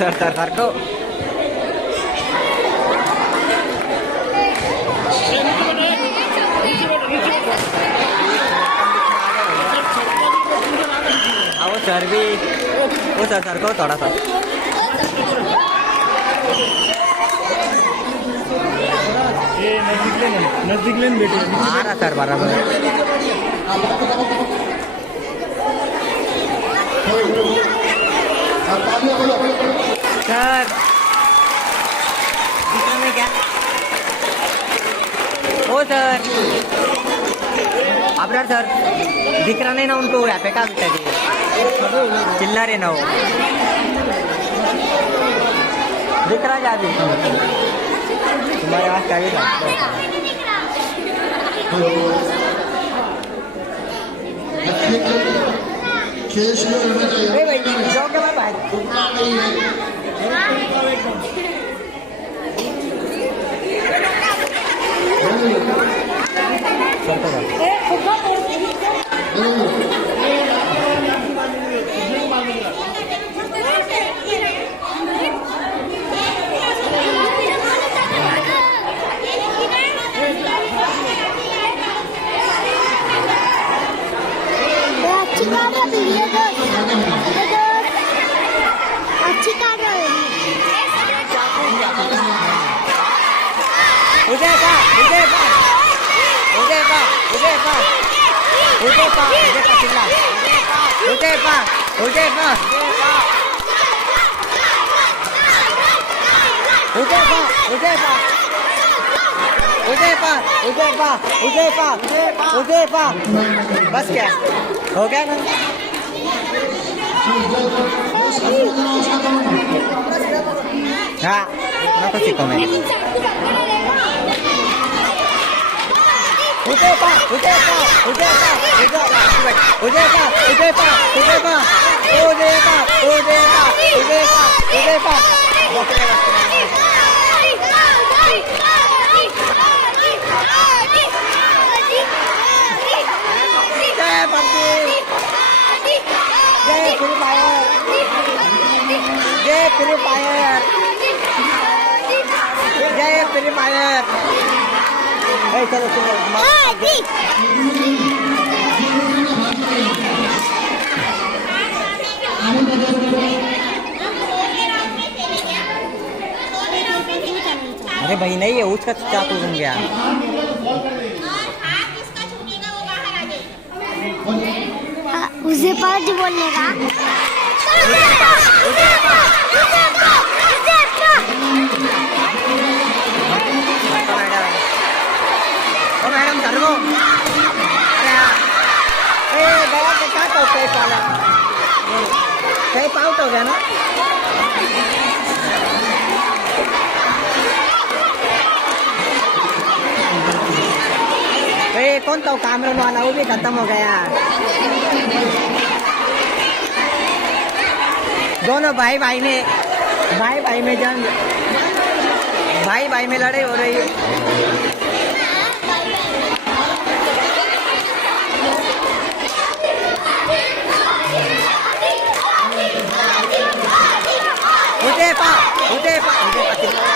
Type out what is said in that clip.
सारखं आओ सर भी वो सर को थोड़ा सा नजदीक लेन बेटे आ रहा सर बराबर सर में क्या ओ सर आपरार सर दिख रहा नहीं ना उनको यहाँ पे क्या बिता दिए चिल्ला रहे ना वो दिख रहा जा भी तुम्हारे पास क्या भी था भाई जाओ क्या मैं बाहर बस क्या हो गया ना हाँ ना तो सीखो मैं फ्री फायर चलो चलो अरे भाई नहीं है उसका चाकू घूम गया उसे पाँच बोलने का मैडम धर्मो गया के साथ हो पैसा वाला आउट हो गया ना कौन तो कैमरा वाला वो भी खत्म हो गया दोनों भाई में जंग भाई में लड़ाई हो रही है उदय पा